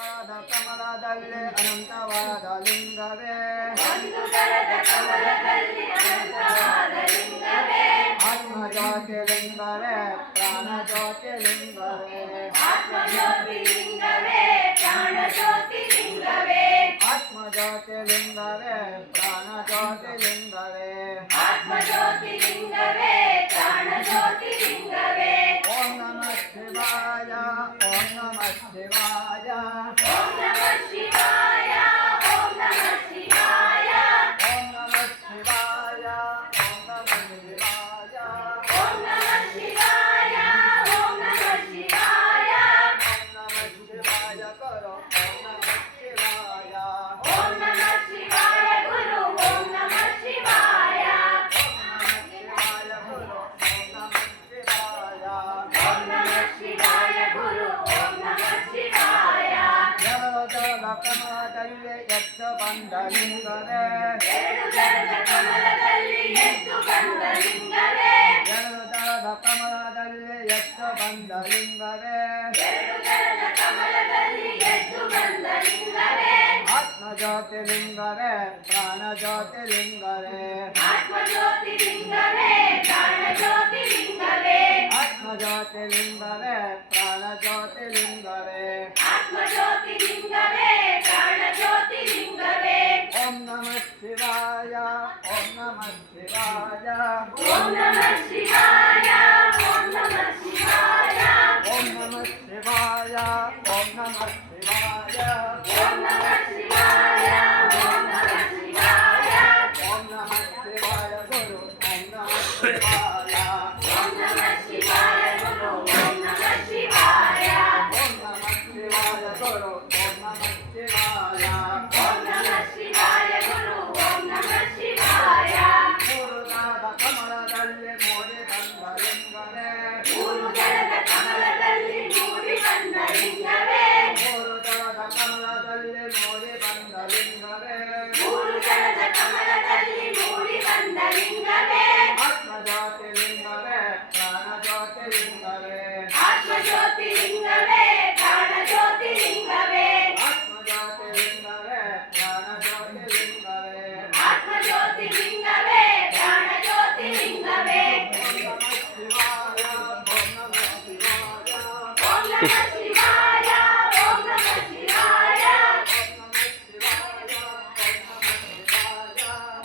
ದಳದ ಕಮಲದಲ್ಲಿ ಅನಂತವಾದ ಲಿಂಗವೇ ಆತ್ಮಜ್ಯೋತಿ ಲಿಂಗವೇ ಪ್ರಾಣ ಜ್ಯೋತಿ ಲಿಂಗವೇ ಆತ್ಮಜ್ಯೋತಿ ಲಿಂಗವೇ ಪ್ರಾಣ ಜ್ಯೋತಿ ಲಿಂಗವೇ ಆತ್ಮಜ್ಯೋತಿ ಲಿಂಗವೇ ಪ್ರಾಣ ಜ್ಯೋತಿ ಲಿಂಗವೇ ಆತ್ಮಜ್ಯೋತಿ ಲಿಂಗವೇ ಪ್ರಾಣ ಜ್ಯೋತಿ ಲಿಂಗವೇ ಓಂ ನಮಃ ಶಿವಾಯ ಓಂ ನಮಃ ಶಿವಾಯ ಓಂ ನಮಃ ಶಿವಾಯ ಓಂ ನಮಃ ಶಿವಾಯ ಓಂ ನಮಃ ಶಿವಾಯ ಓಂ ನಮಃ ಶಿವಾಯ ಓಂ ನಮಃ ಶಿವಾಯ ಓಂ ನಮಃ ಶಿವಾಯ ಓಂ ನಮಃ ಶಿವಾಯ ಕರೋ ಓಂ ನಮಃ ಶಿವಾಯ ಓಂ ನಮಃ ಶಿವಾಯ ಗುರು ಓಂ ನಮಃ ಶಿವಾಯ ಓಂ ನಮಃ ಶಿವಾಯ ಗುರು ಓಂ ನಮಃ ಶಿವಾಯ ಓಂ ನಮಃ ಶಿವಾಯ ಗುರು ಓಂ ನಮಃ ಶಿವಾಯ ಜಲದ ಕಮಲದಲ್ಲಿ ಎದ್ದು ಬಂದ ಲಿಂಗವೇ ಜಲದ ಕಮಲದಲ್ಲಿ ಎದ್ದು ಬಂದ ಲಿಂಗವೇ ಜಲದ ಕಮಲದಲ್ಲಿ ಎದ್ದು ಬಂದ ಲಿಂಗವೇ ಜಲದ ಕಮಲದಲ್ಲಿ ಎದ್ದು ಬಂದ ಲಿಂಗವೇ ಆತ್ಮಜ್ಯೋತಿ ಲಿಂಗವೇ ಪ್ರಾಣ ಜ್ಯೋತಿ ಲಿಂಗವೇ ಆತ್ಮಜ್ಯೋತಿ ಲಿಂಗವೇ ಪ್ರಾಣ ಜ್ಯೋತಿ ಲಿಂಗವೇ ಆತ್ಮಜ್ಯೋತಿ ಲಿಂಗವೇ ಪ್ರಾಣ ಜ್ಯೋತಿ ಲಿಂಗವೇ ಆತ್ಮಜ್ಯೋತಿ ಲಿಂಗವೇ ಪ್ರಾಣ ಜ್ಯೋತಿ ಲಿಂಗವೇ ಓಂ ನಮಃ ಶಿವಾಯ ಓಂ ನಮಃ ಶಿವಾಯ ಓಂ ನಮಃ ಶಿವಾಯ ಓಂ ನಮಃ ಶಿವಾಯ ಓಂ ನಮಃ ಶಿವಾಯ ಓಂ ನಮಃ ಶಿವಾಯ ಓಂ ನಮಃ ಶಿವಾಯ ಓಂ ನಮಃ ಶಿವಾಯ ಓಂ ನಮಃ ಶಿವಾಯ ಗುರು ಓಂ ನಮಃ ಶಿವಾಯ ಓಂ ನಮಃ ಶಿವಾಯ ಗುರು ಓಂ ನಮಃ ಶಿವಾಯ ಓಂ ನಮಃ ಶಿವಾಯ ಗುರು ಓಂ ನಮಃ ಶಿವಾಯ ಓಂ ನಮಃ ಶಿವಾಯ ಗುರು ಓಂ ನಮಃ ಶಿವಾಯ ಮೂರುನಾದ ಕಮಲದಲ್ಲಿ ಮೂಡಿ ಬಂದ ಲಿಂಗವೇ ಮೂರುದಳದ ಕಮಲದಲ್ಲಿ ಮೂಡಿ ಬಂದ ಲಿಂಗವೇ ಮೂರುದಳದ ಕಮಲದಲ್ಲಿ ಮೂಡಿ ಬಂದ ಲಿಂಗವೇ ಮೂರುದಳದ ಕಮಲದಲ್ಲಿ ಮೂಡಿ ಬಂದ ಲಿಂಗವೇ ಆತ್ಮಜ್ಯೋತಿ ಲಿಂಗವೇ ಪ್ರಾಣ ಜ್ಯೋತಿ ಲಿಂಗವೇ ಆತ್ಮಜ್ಯೋತಿ ಲಿಂಗವೇ ಪ್ರಾಣ ಜ್ಯೋತಿ ಲಿಂಗವೇ ಆತ್ಮಜ್ಯೋತಿ ಲಿಂಗವೇ ಪ್ರಾಣ ಜ್ಯೋತಿ ಲಿಂಗವೇ ಆತ್ಮಜ್ಯೋತಿ ಲಿಂಗವೇ ಪ್ರಾಣ ಜ್ಯೋತಿ ಲಿಂಗವೇ ಓಂ ನಮಃ ಶಿವಾಯ ಓಂ ನಮಃ ಶಿವಾಯ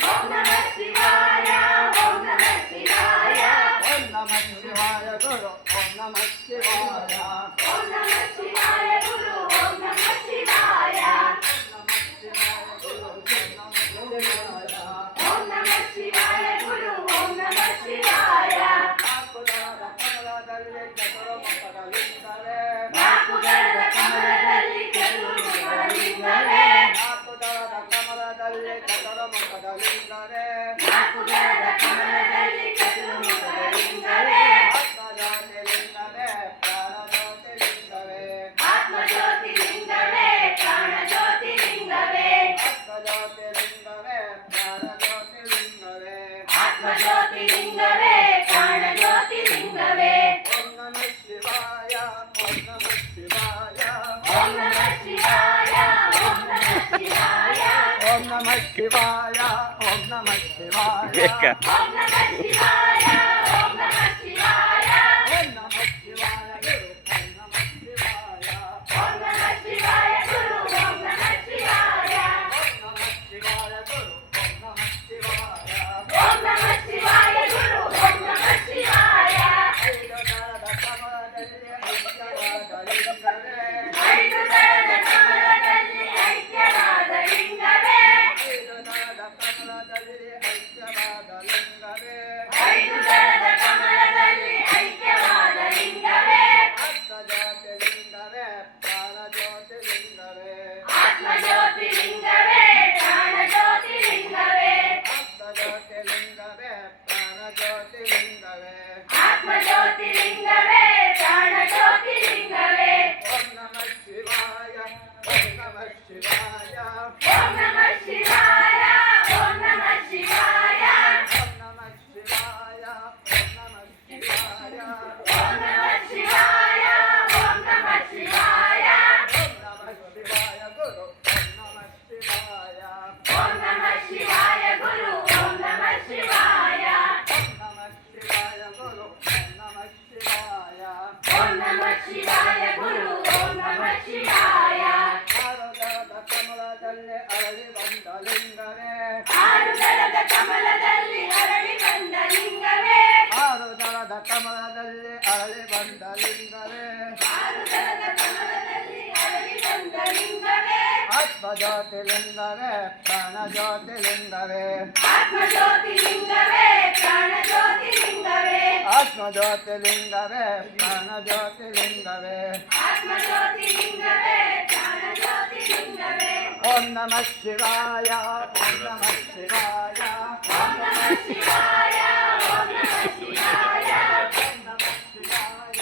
ಓಂ ನಮಃ ಶಿವಾಯ ಓಂ ನಮಃ ಶಿವಾಯ ಓಂ ನಮಃ ಶಿವಾಯ ಗುರು ಓಂ ನಮಃ ಶಿವಾಯ ಓಂ ನಮಃ ಶಿವಾಯ ಗುರು ಓಂ ನಮಃ ಶಿವಾಯ ಓಂ ನಮಃ ಶಿವಾಯ ಗುರು ಓಂ ನಮಃ ಶಿವಾಯ ನಾಲ್ಕುದಳದ ಕಮಲದಲ್ಲಿ ಚತುರ್ಮುಖದ ಲಿಂಗವೇ ನಾಲ್ಕುದಳದ ಕಮಲದಲ್ಲಿ ಚತುರ್ಮುಖದ ಲಿಂಗವೇ ನಾಲ್ಕುದಳದ ಕಮಲದಲ್ಲಿ ಚತುರ್ಮುಖದ ಲಿಂಗವೇ ಆತ್ಮಜ್ಯೋತಿ ಲಿಂಗವೇ ಪ್ರಾಣ ಜ್ಯೋತಿ ಲಿಂಗವೇ ಆತ್ಮಜ್ಯೋತಿ ಲಿಂಗವೇ ಪ್ರಾಣ ಜ್ಯೋತಿ ಲಿಂಗವೇ ಆತ್ಮಜ್ಯೋತಿ ಲಿಂಗವೇ ಪ್ರಾಣ ಜ್ಯೋತಿ ಲಿಂಗವೇ ಆತ್ಮಜ್ಯೋತಿ ಲಿಂಗವೇ ಪ್ರಾಣ ಜ್ಯೋತಿ ಲಿಂಗವೇ ಓಂ ನಮಃ ಶಿವಾಯ ಓಂ ನಮಃ ಶಿವಾಯ ಓಂ ನಮಃ ಶಿವಾಯ ಓಂ ನಮಃ ಶಿವಾಯ ಓಂ ನಮಃ ಶಿವಾಯ ಓಂ ನಮಃ ಶಿವಾಯ ಓಂ ನಮಃ ಶಿವಾಯ ಓಂ ನಮಃ ಶಿವಾಯ ಓಂ ನಮಃ ಶಿವಾಯ ಗುರು ಓಂ ನಮಃ ಶಿವಾಯ ಓಂ ನಮಃ ಶಿವಾಯ ಗುರು ಓಂ ನಮಃ ಶಿವಾಯ ಐದು ದಳದ ಕಮಲದಲ್ಲಿ ಐಕ್ಯವಾದ ಲಿಂಗವೇ ಐದು ದಳದ ಕಮಲದಲ್ಲಿ ಐಕ್ಯವಾದ ಲಿಂಗವೇ ಐದು ಆರು ದಳದ ಕಮಲದಲ್ಲಿ ಅರಳಿ ಬಂದ ಲಿಂಗವೇ ಆರು ದಳದ ಕಮಲದಲ್ಲಿ ಅರಳಿ ಬಂದ ಲಿಂಗವೇ ಆರು ದಳದ ಕಮಲದಲ್ಲಿ ಅರಳಿ ಬಂದ ಲಿಂಗವೇ ಆತ್ಮಜ್ಯೋತಿ ಲಿಂಗವೇ ಪ್ರಾಣ ಜ್ಯೋತಿ ಲಿಂಗವೇ ಆತ್ಮಜ್ಯೋತಿ ಲಿಂಗವೇ ಪ್ರಾಣ ಜ್ಯೋತಿ ಲಿಂಗವೇ ಆತ್ಮಜ್ಯೋತಿ ಲಿಂಗವೇ ಪ್ರಾಣ ಜ್ಯೋತಿ ಲಿಂಗವೇ ಆತ್ಮಜ್ಯೋತಿ ಲಿಂಗವೇ ಪ್ರಾಣ ಜ್ಯೋತಿ ಲಿಂಗವೇ ಓಂ ನಮಃ ಶಿವಾಯ ಓಂ ನಮಃ ಶಿವಾಯ ಓಂ ನಮಃ ಶಿವಾಯ ಓಂ ನಮಃ ಶಿವಾಯ ಓಂ ನಮಃ ಶಿವಾಯ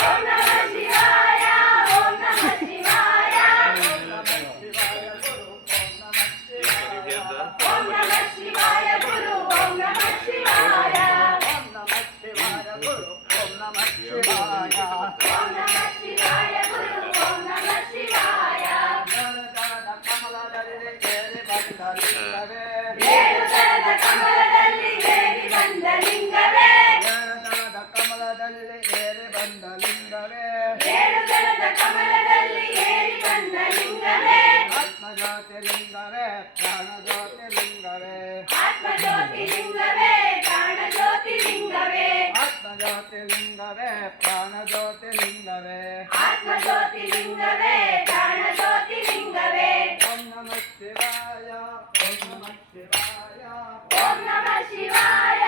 ಓಂ ನಮಃ ಶಿವಾಯ ಓಂ ನಮಃ ಶಿವಾಯ ಓಂ ನಮಃ ಶಿವಾಯ ಗುರು ಓಂ ನಮಃ ಶಿವಾಯ ಓಂ ನಮಃ ಶಿವಾಯ ಗುರು ಓಂ ನಮಃ ಶಿವಾಯ ಓಂ ನಮಃ ಶಿವಾಯ ಗುರು ಓಂ ನಮಃ ಶಿವಾಯ ಓಂ ನಮಃ ಶಿವಾಯ ಗುರು ಓಂ ನಮಃ ಶಿವಾಯ ಏಳು ದಳದ ಕಮಲದಲ್ಲಿ ಏಳು ದಳದ ಕಮಲದಲ್ಲಿ ಏರಿ ಬಂದ ಲಿಂಗವೇ ಏಳು ದಳದ ಕಮಲದಲ್ಲಿ ಏರಿ ಬಂದ ಲಿಂಗವೇ ಏಳು ದಳದ ಕಮಲದಲ್ಲಿ ಏರಿ ಬಂದ ಲಿಂಗವೇ ಆತ್ಮಜ್ಯೋತಿ ಲಿಂಗವೇ ಪ್ರಾಣ ಜ್ಯೋತಿ ಲಿಂಗವೇ ಆತ್ಮಜ್ಯೋತಿ ಲಿಂಗವೇ ಪ್ರಾಣ ಜ್ಯೋತಿ ಲಿಂಗವೇ ಆತ್ಮಜ್ಯೋತಿ ಲಿಂಗವೇ ಪ್ರಾಣ ಜ್ಯೋತಿ ಲಿಂಗವೇ ಆತ್ಮಜ್ಯೋತಿ ಲಿಂಗವೇ ಪ್ರಾಣ ಜ್ಯೋತಿ ಲಿಂಗವೇ ಓಂ ನಮಃ ಶಿವಾಯ ಓಂ ನಮಃ ಶಿವಾಯ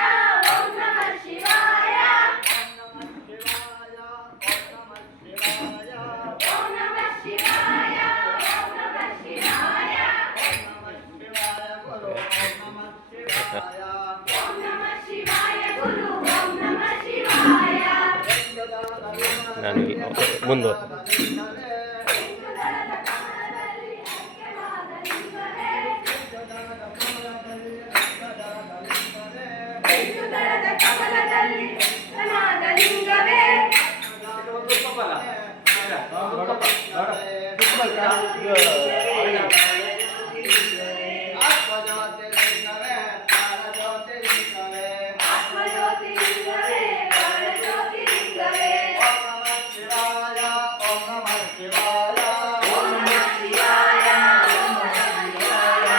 ಓಂ ನಮಃ ಶಿವಾಯ ಓಂ ನಮಃ ಶಿವಾಯ ಓಂ ನಮಃ ಶಿವಾಯ ಓಂ ನಮಃ ಶಿವಾಯ ಓಂ ನಮಃ ಶಿವಾಯ ಓಂ ನಮಃ ಶಿವಾಯ ಗುರು ಓಂ ನಮಃ ಶಿವಾಯ ಓಂ ನಮಃ ಶಿವಾಯ ಗುರು ಓಂ ನಮಃ ಶಿವಾಯ ನಾನು ಮುಂದೆ ಎಂಟು ದಳದ ಕಮಲದಲ್ಲಿ ಐಕ್ಯವಾದ ಲಿಂಗವೇ ಎಂಟು ದಳದ ಕಮಲದಲ್ಲಿ ಐಕ್ಯವಾದ ಲಿಂಗವೇ ಆತ್ಮಜ್ಯೋತಿ ಲಿಂಗವೇ ಪ್ರಾಣ ಜ್ಯೋತಿ ಲಿಂಗವೇ ಓಂ ನಮಃ ಶಿವಾಯ ಓಂ ನಮಃ ಶಿವಾಯ ಓಂ ನಮಃ ಶಿವಾಯ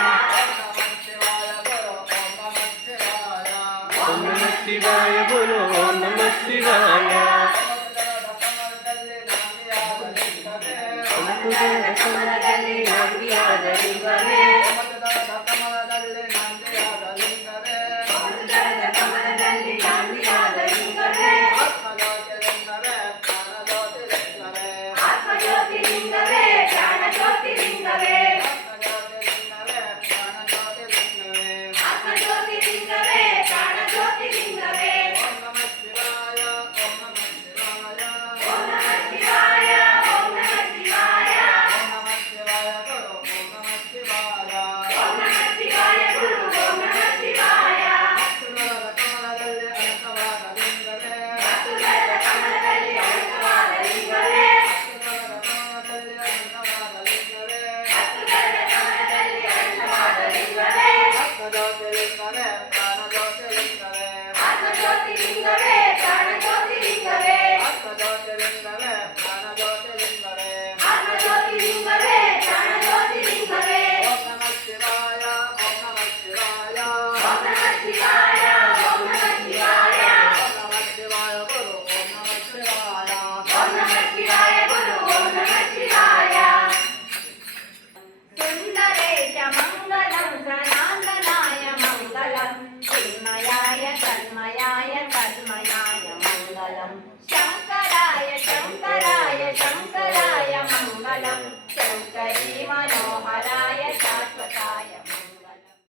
ಓಂ ನಮಃ ಶಿವಾಯ ಗುರು ಓಂ ನಮಃ ಶಿವಾಯ ಕಮಲದಲ್ಲಿ ನಾಂದಿಯಾದ ಲಿಂಗವೇ ಅಮೃತದ ಕಮಲದಲ್ಲಿ ನಾಂದಿಯಾದ ಲಿಂಗವೇ ಆತ್ಮಜ್ಯೋತಿ ಲಿಂಗವೇ ಪ್ರಾಣ ಜ್ಯೋತಿ ಲಿಂಗವೇ ಆತ್ಮಜ್ಯೋತಿ ಲಿಂಗವೇ ಪ್ರಾಣ ಜ್ಯೋತಿ ಲಿಂಗವೇ ಓಂ ನಮಃ ಶಿವಾಯ ಓಂ ನಮಃ ಶಿವಾಯ ಓಂ ನಮಃ ಶಿವಾಯ ಓಂ ನಮಃ ಶಿವಾಯ ಗುರು ಓಂ ನಮಃ ಶಿವಾಯ ಹತ್ತು ದಳದ ಕಮಲದಲ್ಲಿ ಅನಂತವಾದ ಲಿಂಗವೇ ಹತ್ತು ದಳದ ಕಮಲದಲ್ಲಿ ಅನಂತವಾದ ಲಿಂಗವೇ ಆತ್ಮಜ್ಯೋತಿ ಲಿಂಗವೇ ಪ್ರಾಣ ಜ್ಯೋತಿ ಲಿಂಗವೇ ಆತ್ಮಜ್ಯೋತಿ ಲಿಂಗವೇ ಪ್ರಾಣ ಜ್ಯೋತಿ ಲಿಂಗವೇ ಓಂ ನಮಃ ಶಿವಾಯ ಓಂ ನಮಃ ಶಿವಾಯ ಓಂ ನಮಃ ಶಿವಾಯ ಓಂ ನಮಃ ಶಿವಾಯ ಗುರು ಓಂ ನಮಃ ಶಿವಾಯ ಸುಂದರೇಶ ಮಂಗಲಂ ಸನಾತನಾಯ ಮಂಗಲಂ ಚಿನ್ಮಯಾಯ ತನ್ಮಯಾಯ ತನ್ಮಯಾಯ ಮಂಗಲಂ